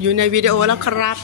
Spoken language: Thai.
อยู่ในวิดีโอแล้วครับ